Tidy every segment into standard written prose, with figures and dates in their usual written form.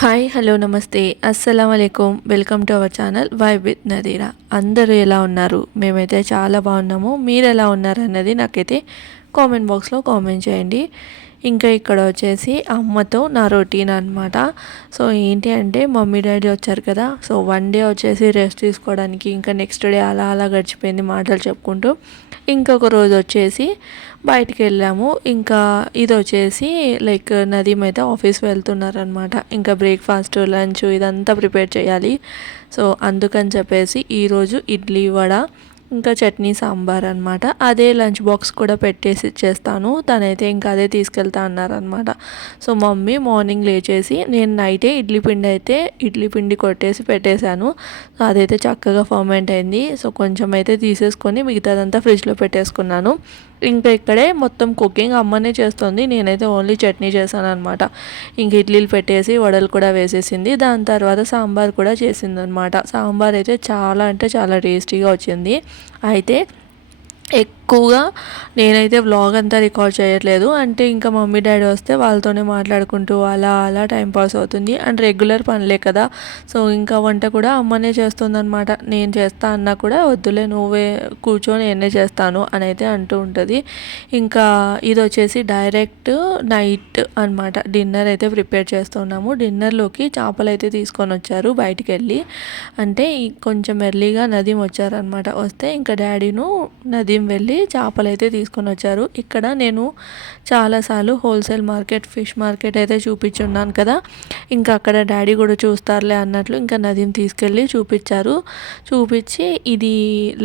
Hi hello నమస్తే అస్సలం అయికుం welcome to our channel vibe with Nadira. అందరూ ఎలా ఉన్నారు? మేమైతే చాలా బాగున్నాము. మీరు ఎలా ఉన్నారు అన్నది నాకైతే కామెంట్ బాక్స్లో కామెంట్ చేయండి. ఇంకా ఇక్కడ వచ్చేసి అమ్మతో నా రొటీన్ అనమాట. సో ఏంటి అంటే మమ్మీ డాడీ వచ్చారు కదా, సో వన్ డే వచ్చేసి రెస్ట్ తీసుకోవడానికి, ఇంకా నెక్స్ట్ డే అలా అలా గడిచిపోయింది మాటలు చెప్పుకుంటూ. ఇంకొక రోజు వచ్చేసి బయటికి వెళ్ళాము. ఇంకా ఇది వచ్చేసి లైక్ నదీమ్ అయితే ఆఫీస్ వెళ్తున్నారనమాట. ఇంకా బ్రేక్ఫాస్ట్ లంచ్ ఇదంతా ప్రిపేర్ చేయాలి. సో అందుకని చెప్పేసి ఈరోజు ఇడ్లీ వడ ఇంకా చట్నీ సాంబార్ అనమాట. అదే లంచ్ బాక్స్ కూడా పెట్టేసి ఇచ్చేస్తాను. తనైతే ఇంకా అదే తీసుకెళ్తా అన్నారనమాట. సో మమ్మీ మార్నింగ్ లేచేసి, నేను నైటే ఇడ్లీ పిండి కొట్టేసి పెట్టేశాను. అదైతే చక్కగా ఫర్మెంట్ అయింది. సో కొంచెం అయితే తీసేసుకొని మిగతాదంతా ఫ్రిడ్జ్లో పెట్టేసుకున్నాను. ఇంకా ఇక్కడే మొత్తం కుకింగ్ అమ్మనే చేస్తుంది, నేనైతే ఓన్లీ చట్నీ చేశాను అనమాట. ఇంక ఇడ్లీలు పెట్టేసి వడలు కూడా వేసేసింది. దాని తర్వాత సాంబార్ కూడా చేసింది అనమాట. సాంబార్ అయితే చాలా అంటే చాలా టేస్టీగా వచ్చింది. అయితే ఎక్కువగా నేనైతే వ్లాగ్ అంతా రికార్డ్ చేయట్లేదు. అంటే ఇంకా మమ్మీ డాడీ వస్తే వాళ్ళతోనే మాట్లాడుకుంటూ అలా అలా టైంపాస్ అవుతుంది. అండ్ రెగ్యులర్ పనులే కదా. సో ఇంకా వంట కూడా అమ్మనే చేస్తుందన్నమాట. నేను చేస్తా అన్నా కూడా వద్దులే నువ్వే కూర్చొని నేనే చేస్తాను అని అయితే అంటూ ఉంటుంది. ఇంకా ఇది వచ్చేసి డైరెక్ట్ నైట్ అనమాట. డిన్నర్ అయితే ప్రిపేర్ చేస్తున్నాము. డిన్నర్లోకి చేపలు అయితే తీసుకొని వచ్చారు బయటికి వెళ్ళి. అంటే కొంచెం ఎర్లీగా నదీం వచ్చారనమాట. వస్తే ఇంకా డాడీను నదీం వెళ్ళి చేపలు అయితే తీసుకొని వచ్చారు. ఇక్కడ నేను చాలాసార్లు హోల్సేల్ మార్కెట్, ఫిష్ మార్కెట్ అయితే చూపించున్నాను కదా. ఇంకా అక్కడ డాడీ కూడా చూస్తారులే అన్నట్లు ఇంకా నదీం తీసుకెళ్ళి చూపించి ఇది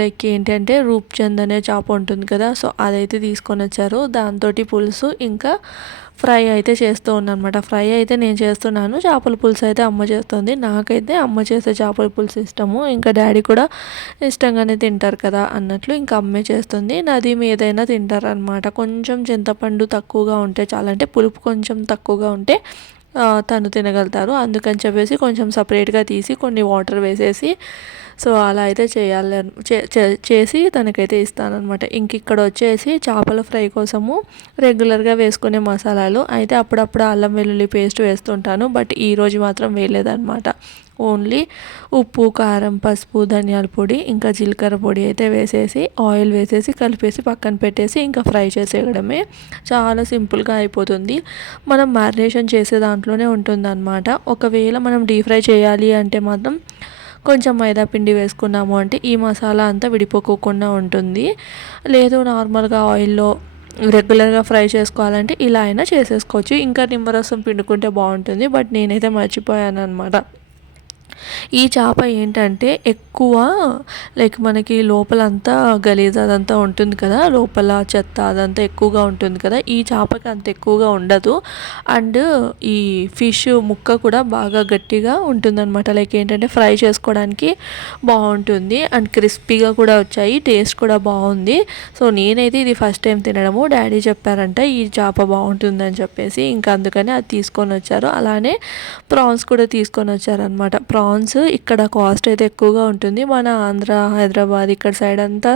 లైక్ ఏంటంటే రూప్చంద్ అనే చేప ఉంటుంది కదా, సో అదైతే తీసుకొని వచ్చారు. దాంతో పులుసు ఇంకా ఫ్రై అయితే చేస్తూ ఉన్నానమాట. ఫ్రై అయితే నేను చేస్తున్నాను, చేపల పులుసు అయితే అమ్మ చేస్తుంది. నాకైతే అమ్మ చేసే చేపల పులుసు ఇష్టము. ఇంకా డాడీ కూడా ఇష్టంగానే తింటారు కదా అన్నట్లు ఇంకా అమ్మే చేస్తుంది. నదీం ఏదైనా తింటారనమాట. కొంచెం చింతపండు తక్కువగా ఉంటే చాలా, అంటే పులుపు కొంచెం తక్కువగా ఉంటే తను తినగలుగుతారు. అందుకని చెప్పేసి కొంచెం సపరేట్గా తీసి కొన్ని వాటర్ వేసేసి సో అలా అయితే చేయాలి చేసి తనకైతే ఇస్తానన్నమాట. ఇంక ఇక్కడ వచ్చేసి చేపల ఫ్రై కోసము రెగ్యులర్గా వేసుకునే మసాలాలు అయితే అప్పుడప్పుడు అల్లం వెల్లుల్లి పేస్ట్ వేస్తుంటాను, బట్ ఈరోజు మాత్రం వేయలేదన్నమాట. ఓన్లీ ఉప్పు, కారం, పసుపు, ధనియాల పొడి ఇంకా జీలకర్ర పొడి అయితే వేసేసి ఆయిల్ వేసేసి కలిపేసి పక్కన పెట్టేసి ఇంకా ఫ్రై చేసేయడమే. చాలా సింపుల్గా అయిపోతుంది. మనం మ్యారినేషన్ చేసే దాంట్లోనే ఉంటుందన్నమాట. ఒకవేళ మనం డీప్ ఫ్రై చేయాలి అంటే మాత్రం కొంచెం మైదా పిండి వేసుకున్నాము అంటే ఈ మసాలా అంతా విడిపోకోకుండా ఉంటుంది. లేదు నార్మల్గా ఆయిల్లో రెగ్యులర్గా ఫ్రై చేసుకోవాలంటే ఇలా అయినా చేసేసుకోవచ్చు. ఇంకా నిమ్మరసం పిండుకుంటే బాగుంటుంది, బట్ నేనైతే మర్చిపోయాను అనమాట. ఈ చేప ఏంటంటే ఎక్కువ లైక్ మనకి లోపలంతా గలీజ్ అదంతా ఉంటుంది కదా, లోపల చెత్త అదంతా ఎక్కువగా ఉంటుంది కదా. ఈ చేపకి అంత ఎక్కువగా ఉండదు. అండ్ ఈ ఫిష్ ముక్క కూడా బాగా గట్టిగా ఉంటుందన్నమాట. లైక్ ఏంటంటే ఫ్రై చేసుకోవడానికి బాగుంటుంది అండ్ క్రిస్పీగా కూడా వచ్చాయి. టేస్ట్ కూడా బాగుంది. సో నేనైతే ఇది ఫస్ట్ టైం తినడము. డాడీ చెప్పారంట ఈ చేప బాగుంటుందని చెప్పేసి, ఇంకా అందుకని అది తీసుకొని వచ్చారు. అలానే ప్రాన్స్ కూడా తీసుకొని వచ్చారనమాట. ప్రాన్స్ ఇక్కడ కాస్ట్ అయితే ఎక్కువగా ఉంటుంది. మన ఆంధ్ర, హైదరాబాద్ ఇక్కడ సైడ్ అంతా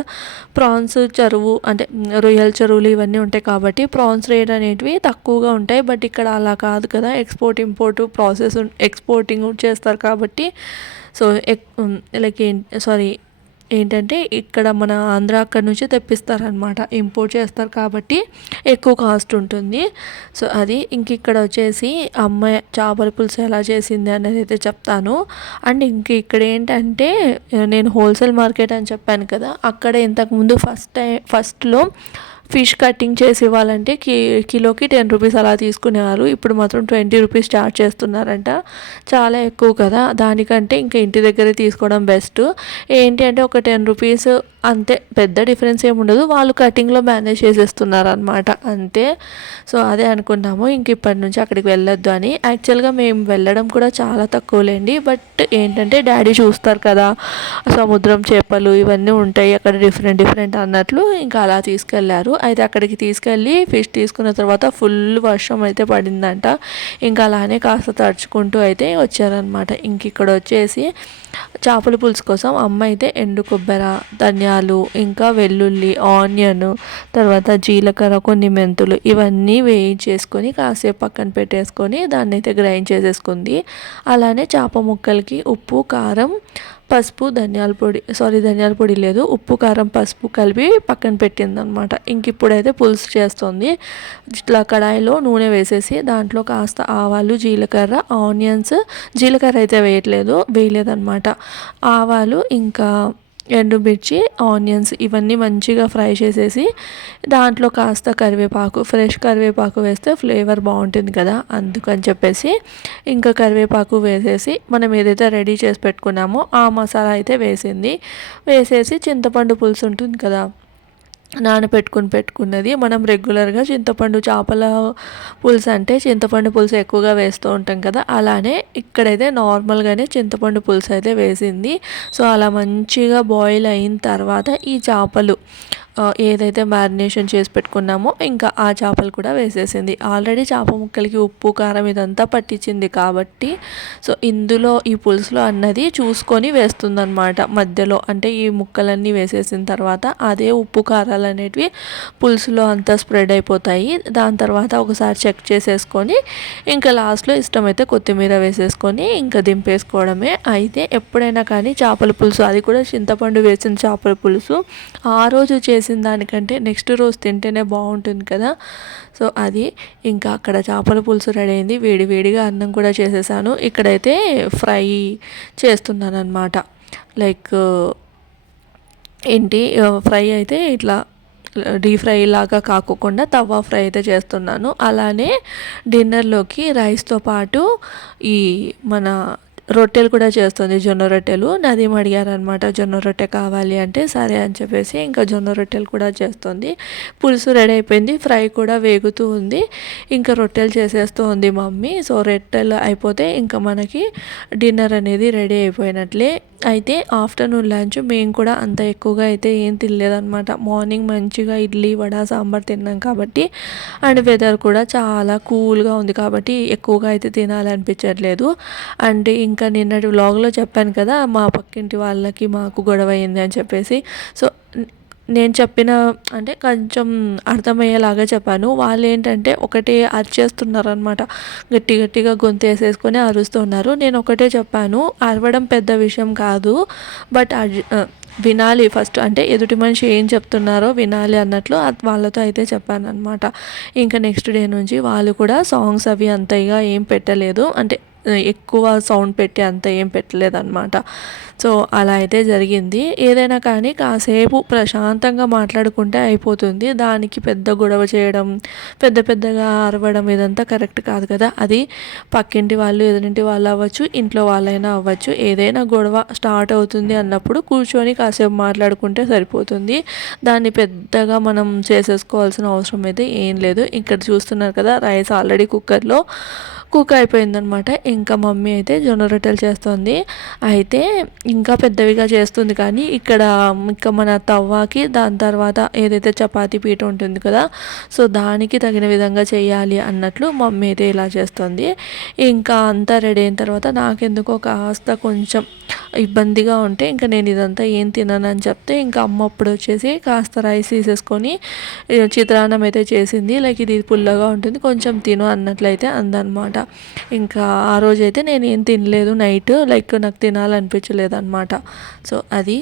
ప్రాన్స్ చెరువు అంటే రొయ్యల చెరువులు ఇవన్నీ ఉంటాయి కాబట్టి ప్రాన్స్ రేట్ అనేటివి తక్కువగా ఉంటాయి. బట్ ఇక్కడ అలా కాదు కదా, ఎక్స్పోర్ట్ ఇంపోర్ట్ ప్రాసెస్ ఎక్స్పోర్టింగ్ చేస్తారు కాబట్టి సో లైక్ ఏంటంటే ఇక్కడ మన ఆంధ్ర అక్కడ నుంచి తెప్పిస్తారనమాట, ఇంపోర్ట్ చేస్తారు కాబట్టి ఎక్కువ కాస్ట్ ఉంటుంది. సో అది ఇంక ఇక్కడ వచ్చేసి అమ్మాయి చేపల పులుసు ఎలా చేసింది అనేది అయితే చెప్తాను. అండ్ ఇంక ఇక్కడ ఏంటంటే నేను హోల్సేల్ మార్కెట్ అని చెప్పాను కదా, అక్కడ ఇంతకుముందు ఫస్ట్లో ఫిష్ కటింగ్ చేసి ఇవ్వాలంటే కిలోకి 10 రూపీస్ అలా తీసుకునేవారు. ఇప్పుడు మాత్రం 20 రూపీస్ స్టార్ట్ చేస్తున్నారంట. చాలా ఎక్కువ కదా, దానికంటే ఇంకా ఇంటి దగ్గరే తీసుకోవడం బెస్ట్. ఏంటి అంటే ఒక 10 రూపీస్ అంతే, పెద్ద డిఫరెన్స్ ఏమి ఉండదు. వాళ్ళు కటింగ్లో మేనేజ్ చేసేస్తున్నారు అనమాట అంతే. సో అదే అనుకున్నాము ఇంక ఇప్పటి నుంచి అక్కడికి వెళ్ళొద్దు అని. యాక్చువల్గా మేము వెళ్ళడం కూడా చాలా తక్కువలేండి, బట్ ఏంటంటే డాడీ చూస్తారు కదా సముద్రం చేపలు ఇవన్నీ ఉంటాయి అక్కడ డిఫరెంట్ అన్నట్లు ఇంకా అలా తీసుకెళ్లారు. అయితే అక్కడికి తీసుకెళ్ళి ఫిష్ తీసుకున్న తర్వాత ఫుల్ వర్షం అయితే పడిందంట. ఇంకా అలానే కాస్త తడుచుకుంటూ అయితే వచ్చారనమాట. ఇంక ఇక్కడ వచ్చేసి చేపల పులుసు కోసం అమ్మ అయితే ఎండు కొబ్బరి, ధనియాలు, ఇంకా వెల్లుల్లి, ఆనియన్, తర్వాత జీలకర్ర, కొన్ని మెంతులు ఇవన్నీ వేయించేసుకొని కాసేపు పక్కన పెట్టేసుకొని దాన్ని అయితే గ్రైండ్ చేసేసుకుంది. అలానే చేప ముక్కలకి ఉప్పు, కారం, పసుపు, ధనియాల పొడి లేదు, ఉప్పు, కారం, పసుపు కలిపి పక్కన పెట్టిందనమాట. ఇంక ఇప్పుడైతే పులుసు చేస్తుంది. ఇట్లా కడాయిలో నూనె వేసేసి దాంట్లో కాస్త ఆవాలు, జీలకర్ర, ఆనియన్స్, జీలకర్ర అయితే వేయలేదన్నమాట. ఆవాలు, ఇంకా ఎండుమిర్చి, ఆనియన్స్ ఇవన్నీ మంచిగా ఫ్రై చేసేసి దాంట్లో కాస్త కరివేపాకు, ఫ్రెష్ కరివేపాకు వేస్తే ఫ్లేవర్ బాగుంటుంది కదా, అందుకని చెప్పేసి ఇంకా కరివేపాకు వేసేసి మనం ఏదైతే రెడీ చేసి పెట్టుకున్నామో ఆ మసాలా అయితే వేసేసి చింతపండు పులుసు ఉంటుంది కదా పెట్టుకున్నది. మనం రెగ్యులర్గా చింతపండు చేపల పులుసు అంటే చింతపండు పులుసు ఎక్కువగా వేస్తూ ఉంటాం కదా, అలానే ఇక్కడైతే నార్మల్గానే చింతపండు పులుసు అయితే వేసింది. సో అలా మంచిగా బాయిల్ అయిన తర్వాత ఈ చేపలు ఏదైతే మ్యారినేషన్ చేసి పెట్టుకున్నామో ఇంకా ఆ చేపలు కూడా వేసేసింది. ఆల్రెడీ చేప ముక్కలకి ఉప్పు, కారం ఇదంతా పట్టించింది కాబట్టి సో ఇందులో ఈ పులుసులో అన్నది చూసుకొని వేస్తుందన్నమాట. మధ్యలో అంటే ఈ ముక్కలన్నీ వేసేసిన తర్వాత అదే ఉప్పు, కారాలు అనేటివి పులుసులో అంతా స్ప్రెడ్ అయిపోతాయి. దాని తర్వాత ఒకసారి చెక్ చేసేసుకొని ఇంకా లాస్ట్లో ఇష్టమైతే కొత్తిమీర వేసేసుకొని ఇంకా దింపేసుకోవడమే. అయితే ఎప్పుడైనా కానీ చేపల పులుసు, అది కూడా చింతపండు వేసిన చేపల పులుసు ఆ రోజు చేసిన దానికంటే నెక్స్ట్ రోజు తింటేనే బాగుంటుంది కదా. సో అది ఇంకా అక్కడ చేపల పులుసు రెడీ అయింది. వేడిగా అన్నం కూడా చేసేసాను. ఇక్కడైతే ఫ్రై చేస్తున్నాను అనమాట. లైక్ ఫ్రై అయితే ఇట్లా డీప్ ఫ్రై లాగా కాకుండా తవా ఫ్రై అయితే చేస్తున్నాను. అలానే డిన్నర్లోకి రైస్తో పాటు ఈ మన రొట్టెలు కూడా చేస్తుంది, జొన్న రొట్టెలు. నదీమ్ అడిగారనమాట జొన్న రొట్టె కావాలి అంటే సరే అని చెప్పేసి ఇంకా జొన్న రొట్టెలు కూడా చేస్తుంది. పులుసు రెడీ అయిపోయింది, ఫ్రై కూడా వేగుతూ ఉంది, ఇంకా రొట్టెలు చేసేస్తూ ఉంది మమ్మీ. సో రొట్టెలు అయిపోతే ఇంకా మనకి డిన్నర్ అనేది రెడీ అయిపోయినట్లే. అయితే ఆఫ్టర్నూన్ లంచ్ మేము కూడా అంత ఎక్కువగా అయితే ఏం తినలేదన్నమాట. మార్నింగ్ మంచిగా ఇడ్లీ, వడ, సాంబార్ తిన్నాం కాబట్టి అండ్ వెదర్ కూడా చాలా కూల్గా ఉంది కాబట్టి ఎక్కువగా అయితే తినాలనిపించట్లేదు. అండ్ ఇంకా నిన్నటి వ్లాగ్లో చెప్పాను కదా మా పక్కింటి వాళ్ళకి మాకు గొడవ అయింది అని చెప్పేసి. సో నేను చెప్పిన అంటే కొంచెం అర్థమయ్యేలాగా చెప్పాను. వాళ్ళు ఏంటంటే ఒకటే అరిచేస్తున్నారు అనమాట, గట్టిగా గొంతు వేసేసుకొని అరుస్తున్నారు. నేను ఒకటే చెప్పాను, అరవడం పెద్ద విషయం కాదు, బట్ వినాలి ఫస్ట్, అంటే ఎదుటి మనిషి ఏం చెప్తున్నారో వినాలి అన్నట్లు వాళ్ళతో అయితే చెప్పాను అనమాట. ఇంకా నెక్స్ట్ డే నుంచి వాళ్ళు కూడా సాంగ్స్ అవి అంతగా ఏం పెట్టలేదు, అంటే ఎక్కువ సౌండ్ పెట్టి అంత ఏం పెట్టలేదన్నమాట. సో అలా అయితే జరిగింది. ఏదైనా కానీ కాసేపు ప్రశాంతంగా మాట్లాడుకుంటే అయిపోతుంది. దానికి పెద్ద గొడవ చేయడం, పెద్దగా అరవడం ఇదంతా కరెక్ట్ కాదు కదా. అది పక్కింటి వాళ్ళు, ఎదురింటి వాళ్ళు అవ్వచ్చు, ఇంట్లో వాళ్ళైనా అవ్వచ్చు. ఏదైనా గొడవ స్టార్ట్ అవుతుంది అన్నప్పుడు కూర్చొని కాసేపు మాట్లాడుకుంటే సరిపోతుంది. దాన్ని పెద్దగా మనం చేసేసుకోవాల్సిన అవసరం అయితే ఏం లేదు. ఇక్కడ చూస్తున్నారు కదా రైస్ ఆల్రెడీ కుక్కర్లో కుక్ అయిపోయిందనమాట. ఇంకా మమ్మీ అయితే జొన్న రొట్టెలు చేస్తుంది. అయితే ఇంకా పెద్దవిగా చేస్తుంది కానీ ఇక్కడ ఇంకా మన తవ్వాకి దాని తర్వాత ఏదైతే చపాతీ పీట ఉంటుంది కదా, సో దానికి తగిన విధంగా చేయాలి అన్నట్లు మమ్మీ అయితే ఇలా చేస్తుంది. ఇంకా అంతా రెడీ అయిన తర్వాత నాకెందుకో కాస్త కొంచెం ఇబ్బందిగా ఉంటే ఇంకా నేను ఇదంతా ఏం తిననని చెప్తే ఇంకా అమ్మ అప్పుడు వచ్చేసి కాస్త రైస్ తీసేసుకొని చిత్రాన్నం అయితే చేసింది. లైక్ ఇది పుల్లగా ఉంటుంది కొంచెం తిను అన్నట్లయితే అందనమాట. ఇంకా ఆ రోజైతే నేను ఏం తినలేదు నైట్, లైక్ నాకు తినాలనిపించలేదు అనమాట. సో అది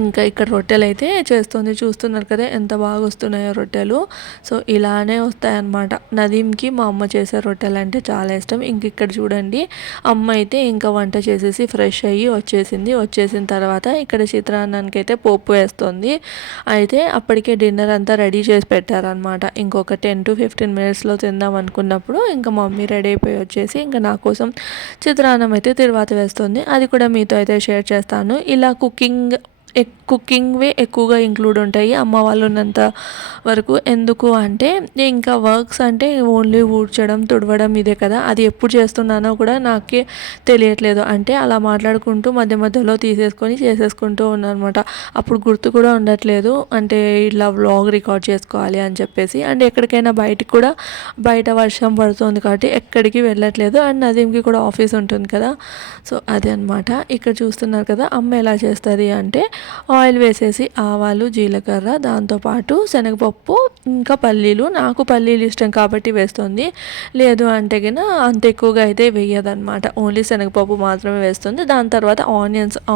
ఇంకా ఇక్కడ రొట్టెలు అయితే చేస్తుంది. చూస్తున్నారు కదా ఎంత బాగా వస్తున్నాయో రొట్టెలు. సో ఇలానే వస్తాయన్నమాట. నదీమ్కి మా అమ్మ చేసే రొట్టెలు అంటే చాలా ఇష్టం. ఇంక ఇక్కడ చూడండి అమ్మ అయితే ఇంకా వంట చేసేసి ఫ్రెష్ అయ్యి వచ్చేసిన తర్వాత ఇక్కడ చిత్రాన్నానికి అయితే పోపు వేస్తుంది. అయితే అప్పటికే డిన్నర్ అంతా రెడీ చేసి పెట్టారనమాట. ఇంకొక 10 to 15 minutesలో తిందాం అనుకున్నప్పుడు ఇంకా మమ్మీ రెడీ అయిపోయి వచ్చేసి ఇంకా నా కోసం చిత్రాన్నం అయితే తిరువాత వేస్తుంది. అది కూడా మీతో అయితే షేర్ చేస్తాను. ఇలా కుకింగ్ కుకింగ్వే ఎక్కువగా ఇంక్లూడ్ ఉంటాయి అమ్మ వాళ్ళు ఉన్నంత వరకు. ఎందుకు అంటే ఇంకా వర్క్స్ అంటే ఓన్లీ ఊడ్చడం తుడవడం ఇదే కదా, అది ఎప్పుడు చేస్తున్నానో కూడా నాకే తెలియట్లేదు. అంటే అలా మాట్లాడుకుంటూ మధ్య మధ్యలో తీసేసుకొని చేసేసుకుంటూ ఉన్నాను అనమాట. అప్పుడు గుర్తు కూడా ఉండట్లేదు అంటే ఇలా వ్లాగ్ రికార్డ్ చేసుకోవాలి అని చెప్పేసి. అండ్ ఎక్కడికైనా బయటికి కూడా, బయట వర్షం పడుతుంది కాబట్టి ఎక్కడికి వెళ్ళట్లేదు. అండ్ నదీమ్కి కూడా ఆఫీస్ ఉంటుంది కదా, సో అదే అనమాట. ఇక్కడ చూస్తున్నారు కదా అమ్మ ఎలా చేస్తుంది అంటే ఆయిల్ వేసేసి ఆవాలు జీలకర్ర దాంతోపాటు శనగపప్పు ఇంకా పల్లీలు, నాకు పల్లీలు ఇష్టం కాబట్టి వేస్తుంది, లేదు అంటే కింద అంత ఎక్కువగా అయితే వేయదన్నమాట, ఓన్లీ శనగపప్పు మాత్రమే వేస్తుంది. దాని తర్వాత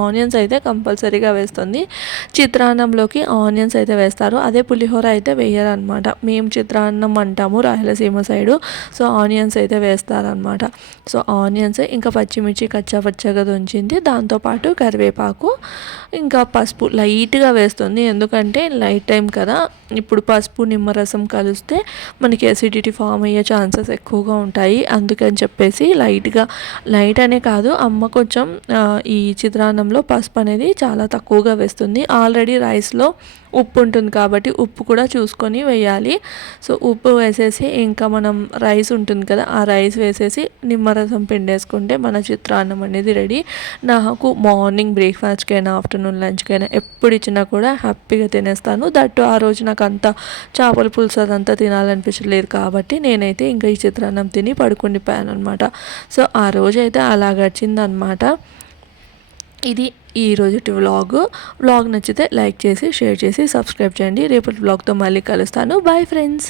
ఆనియన్స్ అయితే కంపల్సరీగా వేస్తుంది. చిత్రాన్నంలోకి ఆనియన్స్ అయితే వేస్తారు, అదే పులిహోర అయితే వేయరనమాట. మేము చిత్రాన్నం అంటాము రాయలసీమ సైడు, సో ఆనియన్స్ అయితే వేస్తారనమాట. సో ఆనియన్స్ ఇంకా పచ్చిమిర్చి కచ్చాపచ్చగా దంచింది, దాంతోపాటు కరివేపాకు ఇంకా పసుపు లైట్గా వేస్తుంది, ఎందుకంటే నైట్ టైం కదా. ఇప్పుడు పసుపు నిమ్మరసం కలిస్తే మనకి అసిడిటీ ఫామ్ అయ్యే ఛాన్సెస్ ఎక్కువగా ఉంటాయి, అందుకని చెప్పేసి లైట్ అనే కాదు అమ్మ కొంచెం ఈ చిత్రాన్నంలో పసుపు అనేది చాలా తక్కువగా వేస్తుంది. ఆల్రెడీ రైస్లో ఉప్పు ఉంటుంది కాబట్టి ఉప్పు కూడా చూసుకొని వేయాలి. సో ఉప్పు వేసేసి ఇంకా మనం రైస్ ఉంటుంది కదా, ఆ రైస్ వేసేసి నిమ్మరసం పిండేసుకుంటే మన చిత్రాన్నం అనేది రెడీ. నాకు మార్నింగ్ బ్రేక్ఫాస్ట్కైనా ఆఫ్టర్నూన్ లంచ్కైనా ఎప్పుడు ఇచ్చినా కూడా హ్యాపీగా తినేస్తాను. దట్టు ఆ రోజు నాకు అంత చేపల పులుసు అదంతా తినాలనిపించలేదు కాబట్టి నేనైతే ఇంకా ఈ చిత్రాన్నం తిని పడుకుండిపోయాను అనమాట. సో ఆ రోజు అయితే అలా గడిచిందనమాట. ఇది ఈ రోజుటి వ్లాగ్ నచ్చితే లైక్ చేసి షేర్ చేసి సబ్స్క్రైబ్ చేయండి. రేపటి వ్లాగ్తో మళ్ళీ కలుస్తాను. Bye friends.